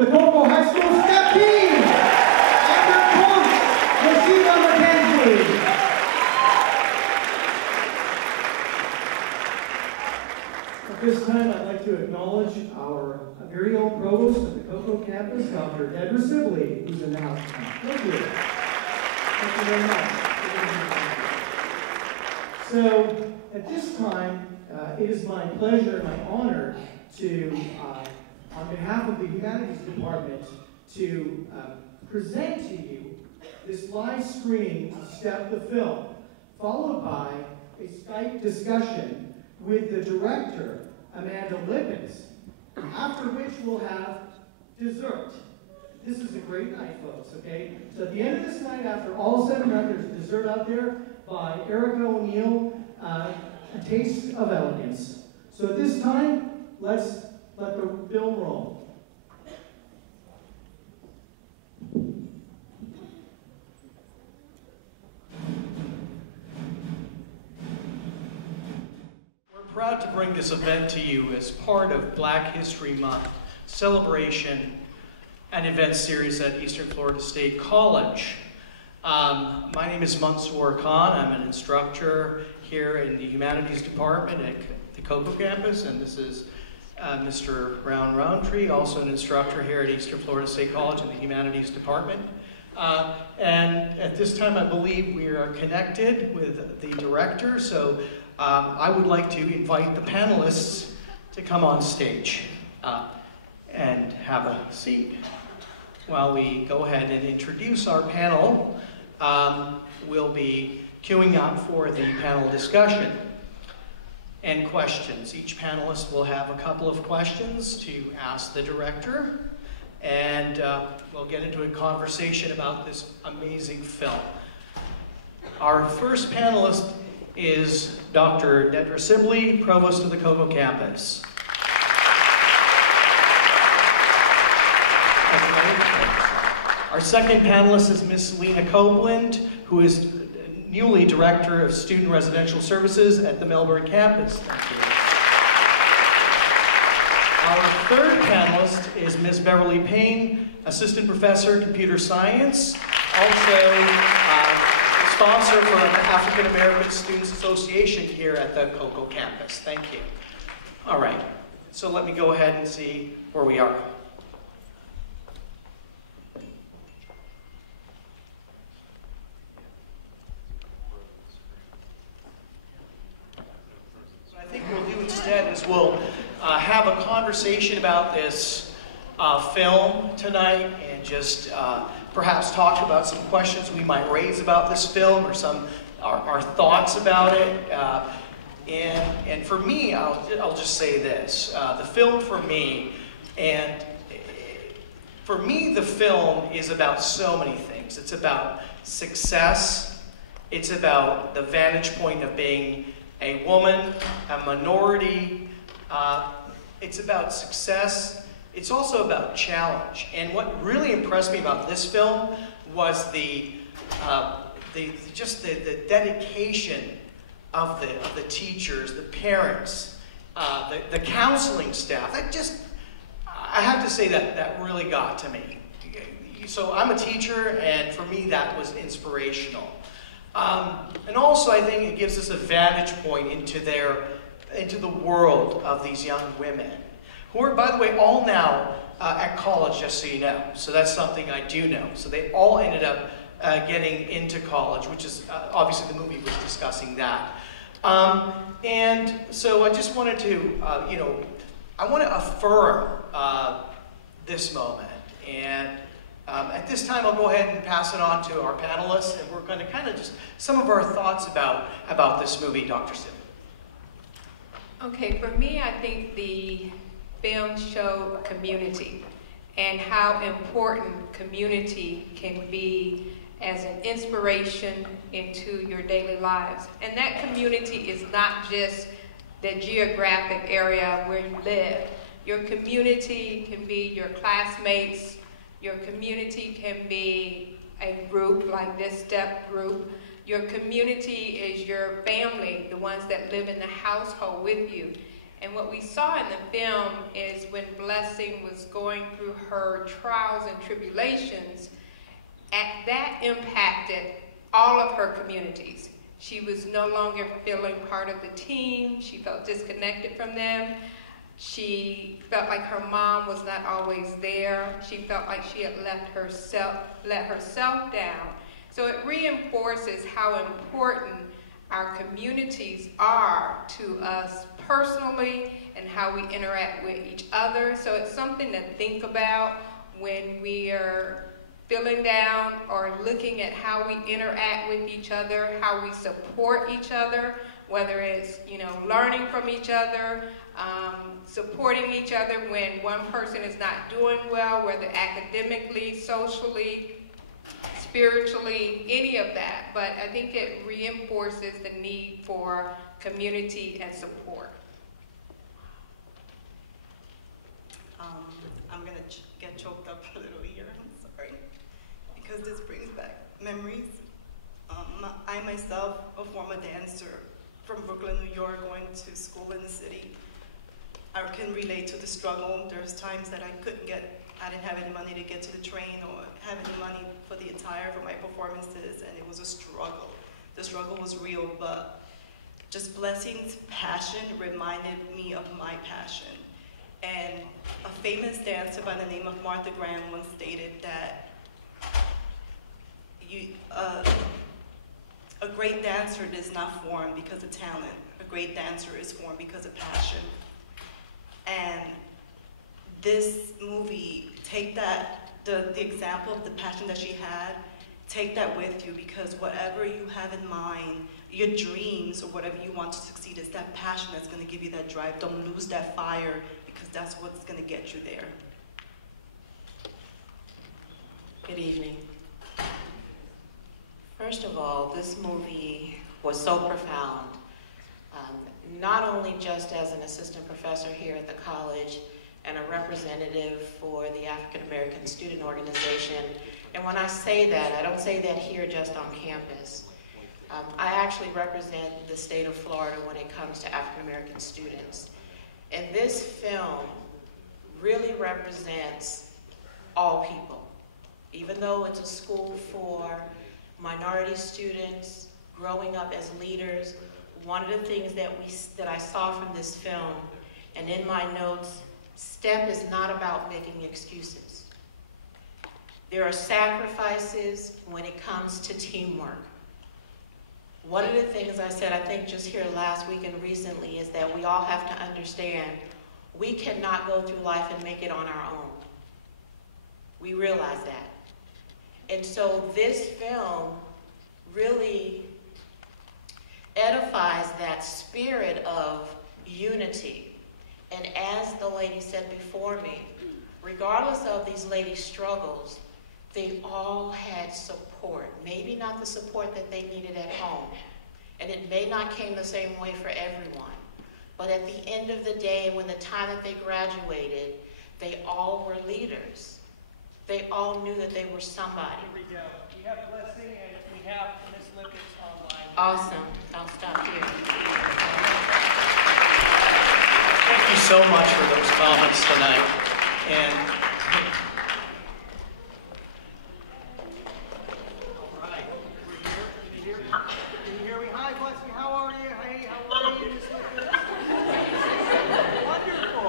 the Cocoa High School Step Team and their coach, Rashida McKenzie. At this time, I'd like to acknowledge our very own provost of the Cocoa campus, Dr. Deborah Sibley, who's in the house. Thank you. Thank you very much. So, at this time, it is my pleasure and my honor to, on behalf of the Humanities Department, to present to you this live stream of Step the Film, followed by a Skype discussion with the director, Amanda Lipitz, after which we'll have dessert. This is a great night, folks, okay? So at the end of this night, after all is said and done, there's dessert out there by Erica O'Neill, A Taste of Elegance. So at this time, let's let the film roll. We're proud to bring this event to you as part of Black History Month celebration and event series at Eastern Florida State College. My name is Mansoor Khan. I'm an instructor here in the Humanities Department at the Cocoa campus, and this is Mr. Brown Roundtree, also an instructor here at Eastern Florida State College in the Humanities Department. And at this time, I believe we are connected with the director, so I would like to invite the panelists to come on stage and have a seat while we go ahead and introduce our panel. We'll be queuing up for the panel discussion and questions. Each panelist will have a couple of questions to ask the director, and we'll get into a conversation about this amazing film. Our first panelist is Dr. Deborah Sibley, Provost of the Cocoa campus. Our second panelist is Ms. Lena Copeland, who is newly Director of Student Residential Services at the Melbourne campus. Thank you. Our third panelist is Ms. Beverly Payne, Assistant Professor, Computer Science, also sponsor for an African American Students Association here at the Cocoa campus. Thank you. All right, so let me go ahead and see where we are. What I think we'll do instead is we'll have a conversation about this film tonight, and just perhaps talk about some questions we might raise about this film, or our thoughts about it. And for me, I'll just say this: the film for me, the film is about so many things. It's about success. It's about the vantage point of being a woman, a minority. It's about success. It's also about challenge. And what really impressed me about this film was the dedication of the teachers, the parents, the counseling staff. I have to say that really got to me. So I'm a teacher, and for me that was inspirational. And also I think it gives us a vantage point into the world of these young women, who are, by the way, all now at college, just so you know. So that's something I do know. So they all ended up getting into college, which is, obviously the movie was discussing that. And so I just wanted to, I want to affirm this moment. And at this time, I'll go ahead and pass it on to our panelists, and we're going to kind of just, some of our thoughts about this movie, Dr. Sibley. Okay, for me, I think the film showed community and how important community can be as an inspiration into your daily lives. And that community is not just the geographic area where you live. Your community can be your classmates. Your community can be a group like this STEP group. Your community is your family, the ones that live in the household with you. And what we saw in the film is when Blessing was going through her trials and tribulations, that impacted all of her communities. She was no longer feeling part of the team. She felt disconnected from them. She felt like her mom was not always there. She felt like she had let herself down. So it reinforces how important our communities are to us personally and how we interact with each other. So it's something to think about when we are feeling down or looking at how we interact with each other, how we support each other, whether it's, learning from each other, supporting each other when one person is not doing well, whether academically, socially, spiritually, any of that. But I think it reinforces the need for community and support. I'm going to get choked up a little here, I'm sorry, because this brings back memories. I myself, a former dancer from Brooklyn, New York, going to school in the city, I can relate to the struggle. There's times that I didn't have any money to get to the train or have any money for the attire for my performances, and it was a struggle. The struggle was real, but just Blessing's passion reminded me of my passion. And a famous dancer by the name of Martha Graham once stated that a great dancer is not formed because of talent. A great dancer is formed because of passion. And this movie, take that, the example of the passion that she had, take that with you, because whatever you have in mind, your dreams or whatever you want to succeed, is that passion that's going to give you that drive. Don't lose that fire, because that's what's going to get you there. Good evening. First of all, this movie was so profound. Not only just as an assistant professor here at the college and a representative for the African American Student Organization. And when I say that, I don't say that here just on campus. I actually represent the state of Florida when it comes to African American students. And this film really represents all people. Even though it's a school for minority students growing up as leaders, one of the things that I saw from this film, and in my notes, STEP is not about making excuses. There are sacrifices when it comes to teamwork. One of the things I said, I think just here last week and recently, is that we all have to understand we cannot go through life and make it on our own. We realize that. And so this film really edifies that spirit of unity. And as the lady said before me, regardless of these ladies' struggles, they all had support. Maybe not the support that they needed at home. And it may not came the same way for everyone. But at the end of the day, when the time that they graduated, they all were leaders. They all knew that they were somebody. Here we go. We have Blessing and we have Ms. Lipitz online. Awesome. I'll stop here. Thank you so much for those comments tonight. And All right. We're here. Can you hear me? Hi, Blessing. How are you? Hey, how are you, Ms. Lipitz? Wonderful.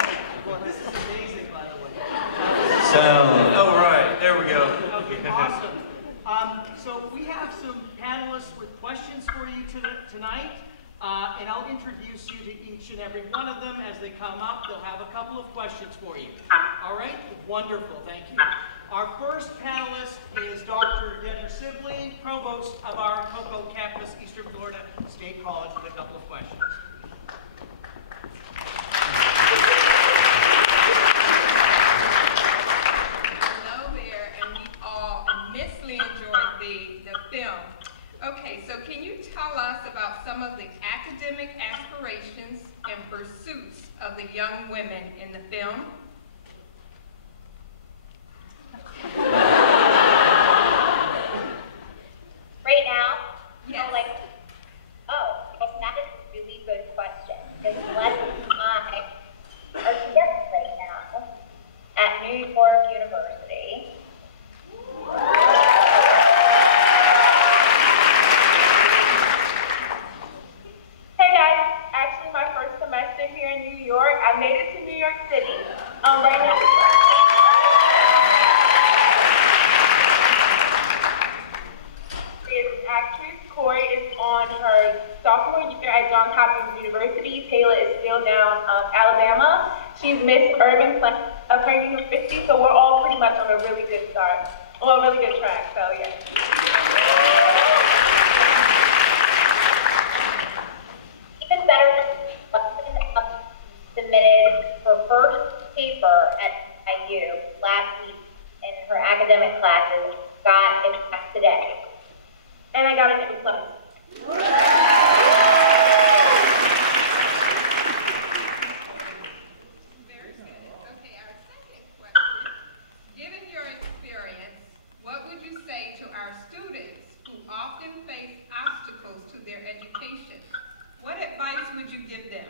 Well, this is amazing, by the way. oh, right. There we go. Okay, awesome. So we have some panelists with questions for you tonight, and I'll introduce you to each and every one of them as they come up. They'll have a couple of questions for you. All right? Wonderful. Thank you. Our first panelist is Dr. Deborah Sibley, Provost of our Cocoa Campus, Eastern Florida State College, with a couple of questions. Okay, so can you tell us about some of the academic aspirations and pursuits of the young women in the film? Right now? Yes. It's not a really good question. Because less my Johns Hopkins University. Taylor is still down Alabama. She's Miss Urban Plan of her university, so we're all pretty much on a really good start. Well, a really good track, so yeah. Even better, submitted her first paper at IU last week in her academic classes, got it back today. And I got an A+. Very good. Okay, our second question. Given your experience, what would you say to our students who often face obstacles to their education? What advice would you give them?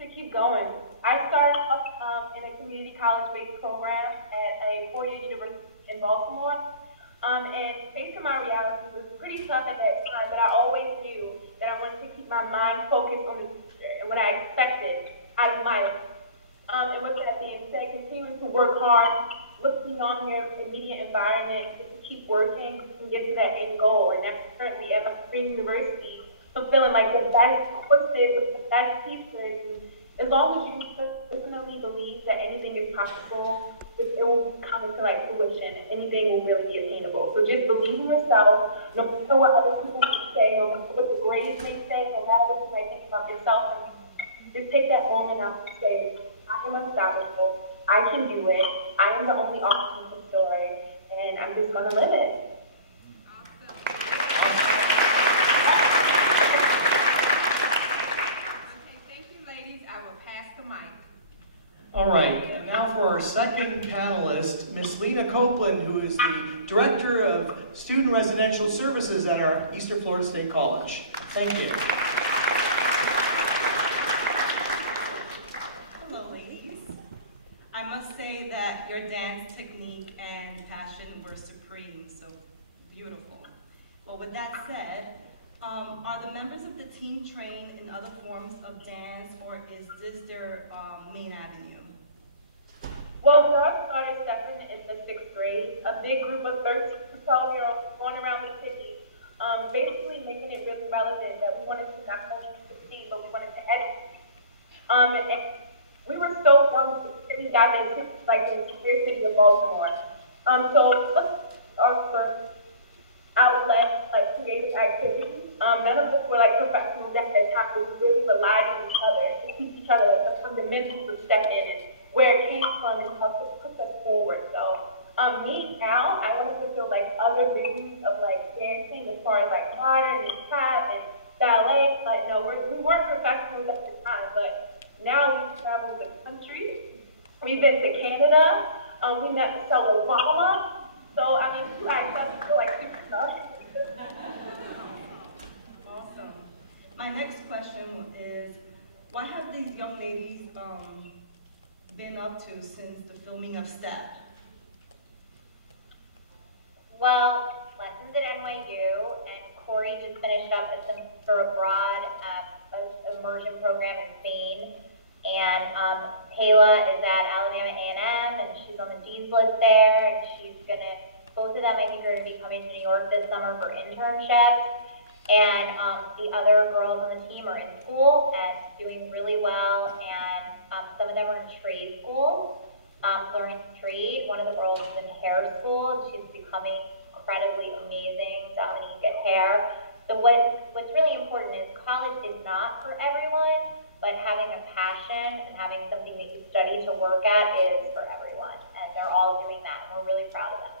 To keep going. I started off in a community college-based program at a four-year university in Baltimore. And facing my reality was pretty tough at that time, but I always knew that I wanted to keep my mind focused on the future and what I expected out of my life. And with that being said, continuing to work hard, look beyond your immediate environment, just to keep working and get to that end goal. And that's currently at my spring university, so feeling like the best courses, the best teachers. As long as you personally believe that anything is possible, it will come into like fruition. Anything will really be attainable. So just believe in yourself, no matter what other people may say, no matter what the grades may say, no matter what you might think about yourself. Just take that moment out and say, I am unstoppable. I can do it. I am the only option in the story, and I'm just gonna live it. All right, and now for our second panelist, Ms. Lena Copeland, who is the Director of Student Residential Services at our Eastern Florida State College. Thank you. Hello, ladies. I must say that your dance technique and passion were supreme, so beautiful. Well, with that said, are the members of the team trained in other forms of dance, or is this their main avenue? Well, so I started stepping in the 6th grade, a big group of 13 to 12-year-olds going around the city, basically making it really relevant that we wanted to not only succeed, but we wanted to educate. And we were so young to really dive into like the entire city of Baltimore. So our first outlet, like creative activities. None of us were like professionals at that time, but we really relied on each other to teach each other like the fundamentals of step in and where it came from and how to push us forward. So me now, I wanted to feel like other venues of like dancing as far as like modern and tap and ballet, but no, we weren't professionals at the time, but now we travel the country. We've been to Canada, we met Michelle Obama, so I mean, I feel like superstars. Awesome. My next question is, what have these young ladies been up to since the filming of Step? Well, lessons at NYU, and Corey just finished up a semester abroad immersion program in Spain, and Kayla is at Alabama A&M, and she's on the Dean's List there, and both of them I think are going to be coming to New York this summer for internships, and the other girls on the team are in school and doing really well, and some of them are in trade school, learning trade. One of the girls is in hair school, and she's becoming incredibly amazing, Dominique at hair. So what's really important is college is not for everyone, but having a passion and having something that you study to work at is for everyone, and they're all doing that, and we're really proud of them.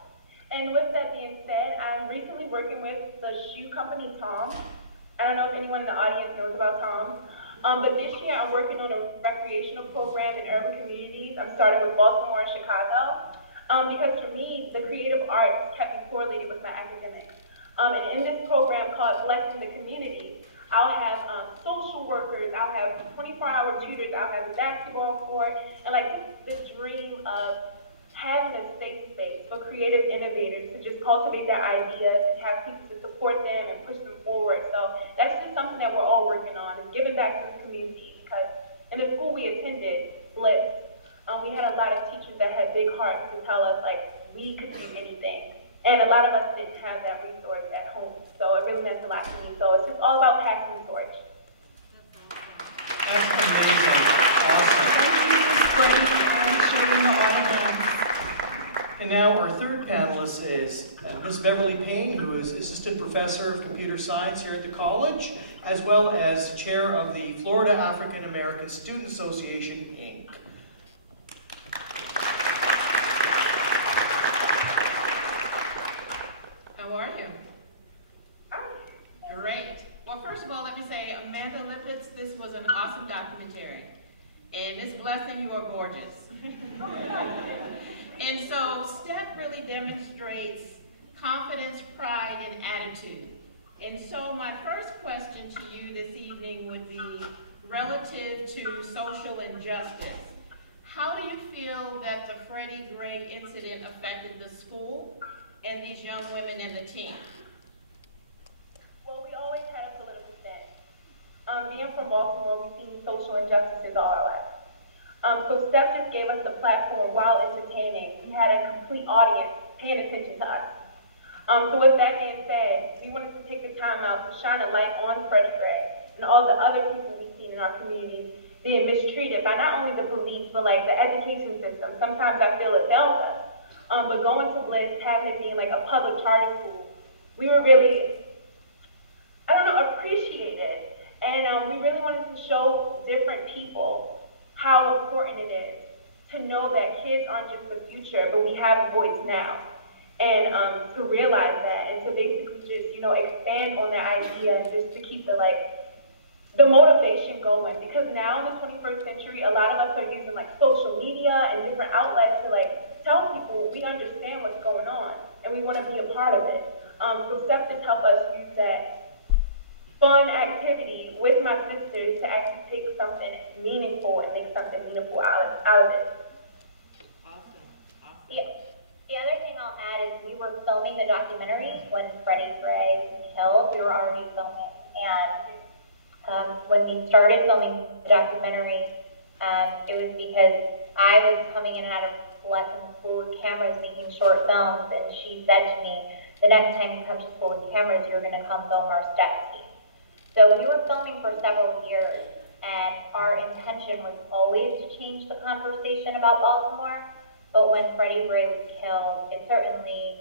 And with that being said, I'm recently working with the shoe company Tom. I don't know if anyone in the audience knows about Tom. But this year I'm working on a recreational program in urban communities. I'm starting with Baltimore and Chicago. Because for me, the creative arts kept me correlated with my academics. And in this program called Blessing the Community, I'll have social workers, I'll have 24-hour tutors, I'll have a basketball court, and like this dream of having a safe space for creative innovators to just cultivate their ideas and have people to support them and push them forward. So that's just something that we're all working on, is giving back to the community, because in the school we attended, Lipitz, we had a lot of teachers that had big hearts to tell us like we could do anything. And a lot of us didn't have that resource at home. So it really meant a interlocking. So it's just all about passing the torch. That's amazing. Awesome. Thank you, Freddie, and showing the audience. And now our third panelist is Ms. Beverly Payne, who is Assistant Professor of Computer Science here at the college, as well as Chair of the Florida African American Student Association, Inc. How are you? Great. Well, first of all, let me say, Amanda Lipitz, this was an awesome documentary. And Ms. Blessing, you are gorgeous. And so STEP really demonstrates confidence, pride, and attitude. And so my first question to you this evening would be relative to social injustice. How do you feel that the Freddie Gray incident affected the school and these young women and the team? Well, we always had a political stance. Being from Baltimore, we've seen social injustices all our lives. So Steph just gave us the platform while entertaining. We had a complete audience paying attention to us. So with that being said, we wanted to take the time out to shine a light on Freddie Gray and all the other people we've seen in our communities being mistreated by not only the police, but like the education system. Sometimes I feel it fails us. But going to Bliss, having it being like a public charter school, we were really, appreciated. And we really wanted to show different people how important it is to know that kids aren't just the future, but we have a voice now. And to realize that and to basically just, expand on that idea and just to keep the motivation going. Because now in the 21st century, a lot of us are using social media and different outlets to tell people we understand what's going on and we want to be a part of it. So Steph just helped us use that fun activity with my sisters to actually take something meaningful and make something meaningful out of it. Awesome. Yeah. The other thing I'll add is we were filming the documentary when Freddie Gray was killed. We were already filming, and when we started filming the documentary, it was because I was coming in and out of lessons school with cameras making short films, and she said to me, the next time you come to school with cameras, you're going to come film our STEP team. So we were filming for several years, and our intention was always to change the conversation about Baltimore, but when Freddie Gray was killed, it certainly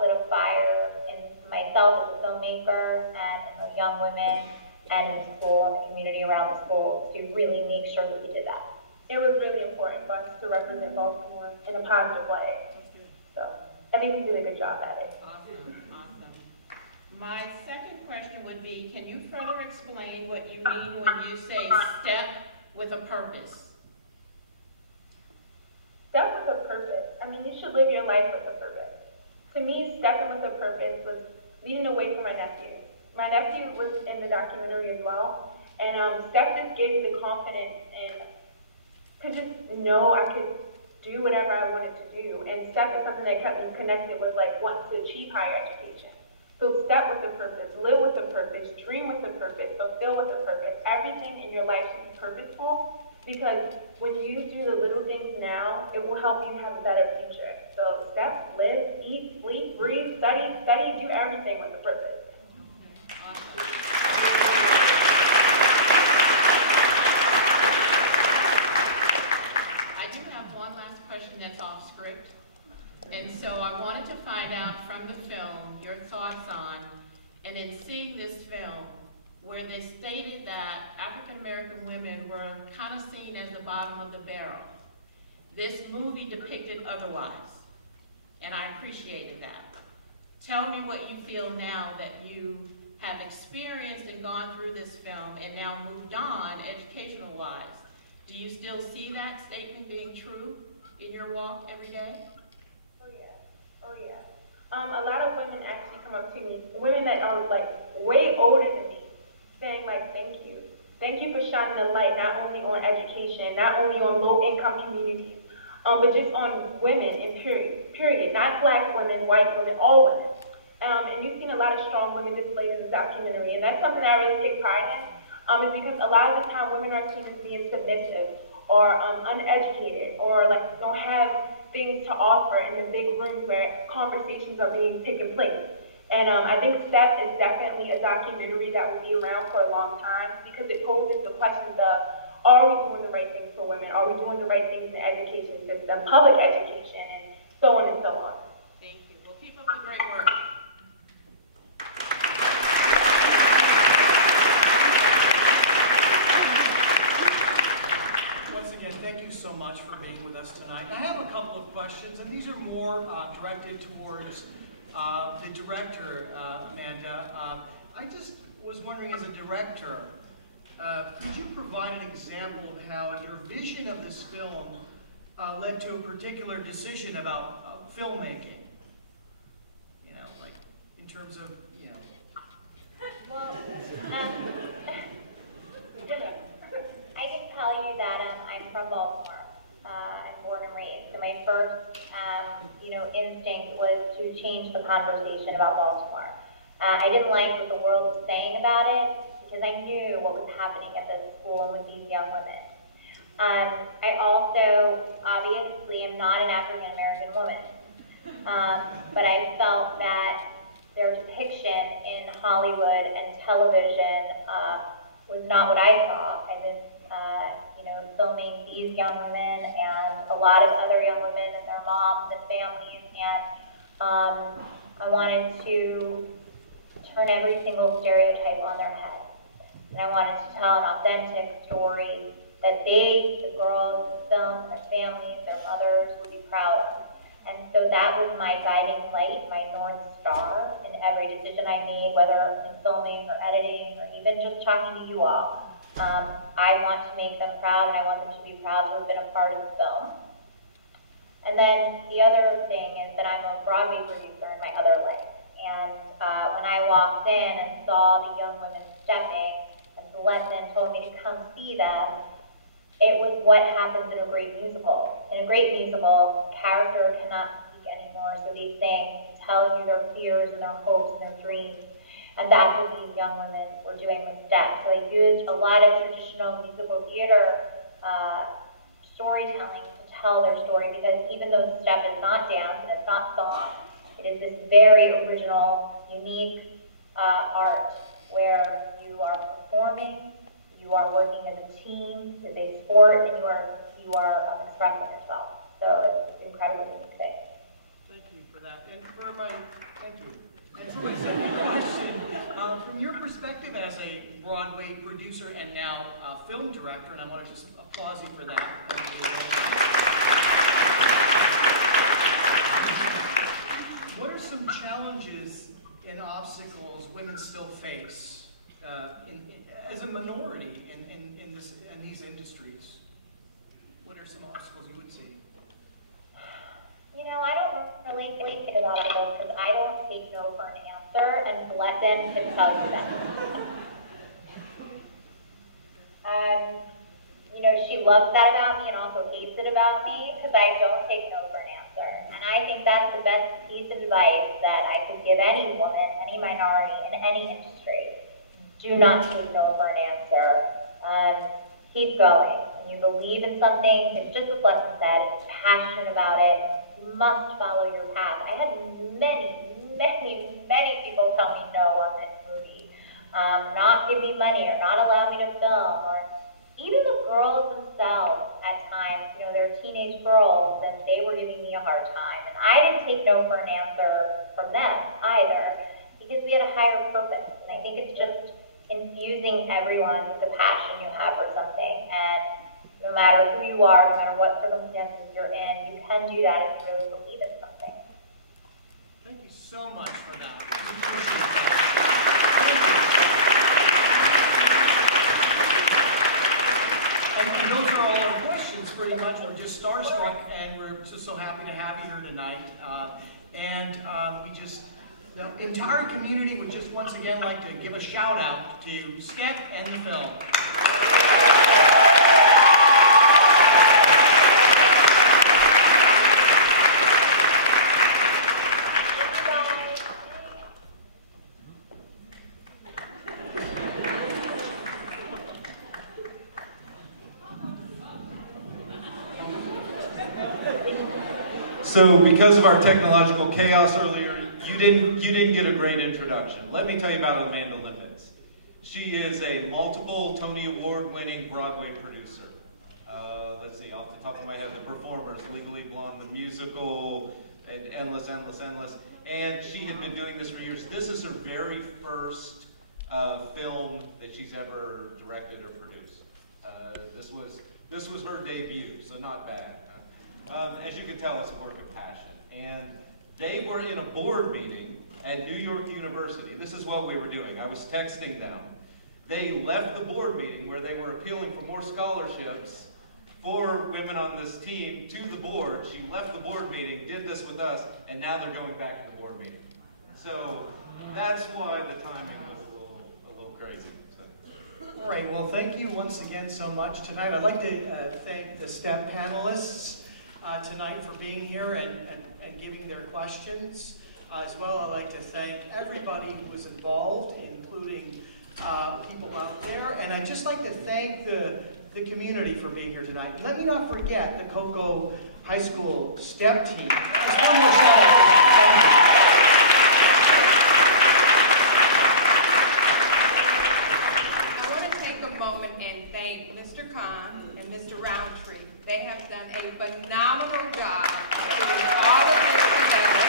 lit a fire in myself as a filmmaker and in the young women and in the school and the community around the school to really make sure that we did that. It was really important for us to represent Baltimore in a positive way. So I think we did a good job at it. Awesome. My second question would be, can you further explain what you mean when you say step with a purpose? Step with a purpose. I mean, you should live your life with a purpose. To me, stepping with a purpose was leading away from my nephew. My nephew was in the documentary as well, and Steph just gave me the confidence and to just know I could do whatever I wanted to do. And Steph is something that kept me connected with wanting to achieve higher education. So step with a purpose, live with a purpose, dream with a purpose, fulfill with a purpose. Everything in your life should be purposeful, because when you do the little things now, it will help you have a better future. So step, live, eat, sleep, breathe, study, do everything with a purpose. I do have one last question that's off script. And so I wanted to find out from the film your thoughts on, and in seeing this film, where they stated that African American women were kind of seen as the bottom of the barrel. This movie depicted otherwise, and I appreciated that. Tell me what you feel now that you have experienced and gone through this film and now moved on educational-wise. Do you still see that statement being true in your walk every day? Oh yeah. A lot of women actually come up to me, women that are way older than me, saying thank you. Thank you for shining the light not only on education, not only on low-income communities, but just on women in period. Not black women, white women, all women. And you've seen a lot of strong women displayed in this documentary, and that's something I really take pride in, is because a lot of the time women are seen as being submissive or uneducated or don't have things to offer in the big rooms where conversations are being taken place. And I think STEP is definitely a documentary that will be around for a long time because it poses the questions of, are we doing the right things for women? Are we doing the right things in the education system, public education, and so on and so on. Thank you. Well, keep up the great work. Once again, thank you so much for being with us tonight. I have a couple of questions, and these are more directed towards the director, Amanda. I just was wondering, as a director, could you provide an example of how your vision of this film led to a particular decision about filmmaking? You know, like in terms of, you know. Well, I can tell you that I'm from Baltimore. I'm born and raised. And my first, instinct was to change the conversation about Baltimore. I didn't like what the world was saying about it because I knew what was happening at this school with these young women. I also, obviously, am not an African American woman, but I felt that their depiction in Hollywood and television was not what I saw. I've been, filming these young women and a lot of other young women and their moms and families, and I wanted to turn every single stereotype on their head. And I wanted to tell an authentic story that they, the girls in the film, their families, their mothers, would be proud of. And so that was my guiding light, my North Star in every decision I made, whether in filming or editing or even just talking to you all. I want to make them proud, and I want them to be proud to have been a part of the film. And then the other thing is that I'm a Broadway producer in my other life. And when I walked in and saw the young women stepping, and Celeste told me to come see them, it was what happens in a great musical. In a great musical, character cannot speak anymore, so they sing, tell you their fears and their hopes and their dreams. And that's what these young women were doing with STEP. So I used a lot of traditional musical theater storytelling to tell their story, because even though STEP is not dance and it's not song, it is this very original, unique art where you are performing, you are working as a team, as a sport, and you are expressing yourself. So it's an incredibly unique thing. Thank you for that. And for my second question, from your perspective as a Broadway producer and now film director, and I want to just applaud you for that. What are some challenges and obstacles women still face as a minority in these industries? What are some obstacles you would see? I don't really think about obstacles because I don't take no for an answer, and Celeste can tell you that. She loves that about me and also hates it about me because I don't take no for an answer. And I think that's the best piece of advice that I could give any woman, any minority, in any industry. Do not take no for an answer. Keep going. When you believe in something, it's just what Leslie said, it's passionate about it, you must follow your path. I had many people tell me no on this movie. Not give me money or not allow me to film, or even the girls themselves at times, they're teenage girls and they were giving me a hard time. And I didn't take no for an answer from them either, because we had a higher purpose. And I think it's just infusing everyone with the passion you have for something. And no matter who you are, no matter what circumstances you're in, you can do that if you really believe in something. Thank you so much for that. We appreciate that. And those are all our questions, pretty much. We're just starstruck, and we're just so happy to have you here tonight. The entire community would just once again like to give a shout out to STEP and the film. So because of our technological chaos earlier, You didn't get a great introduction. Let me tell you about Amanda Lipitz. She is a multiple Tony Award-winning Broadway producer. Let's see, off the top of my head, The Performers, Legally Blonde, the musical, and Endless. And she had been doing this for years. This is her very first film that she's ever directed or produced. This was her debut, so not bad. As you can tell, it's a work of passion. And they were in a board meeting at New York University. This is what we were doing. I was texting them. They left the board meeting where they were appealing for more scholarships for women on this team to the board. She left the board meeting, did this with us, and now they're going back to the board meeting. So that's why the timing was a little crazy. So. All right, well, thank you once again so much tonight. I'd like to thank the STEP panelists tonight for being here and giving their questions. As well, I'd like to thank everybody who was involved, including people out there. And I'd just like to thank the community for being here tonight. Let me not forget the Cocoa High School STEP team. Just one more shout out. I want to take a moment and thank Mr. Khan and Mr. Roundtree. They have done a phenomenal job of putting all of this together.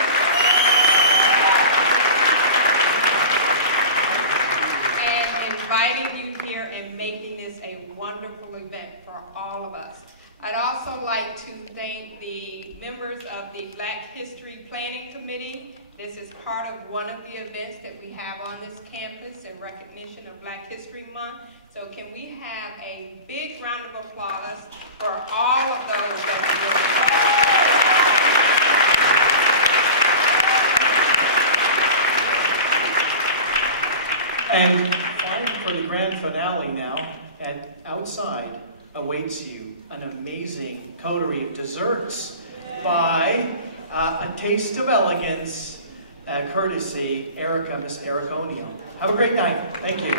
And inviting you here and making this a wonderful event for all of us. I'd also like to thank the members of the Black History Planning Committee. This is part of one of the events that we have on this campus in recognition of Black History Month. So can we have a big round of applause for all of those that are doing. And finally, for the grand finale now, outside awaits you an amazing coterie of desserts by A Taste of Elegance, courtesy Miss Erica O'Neill. Have a great night. Thank you.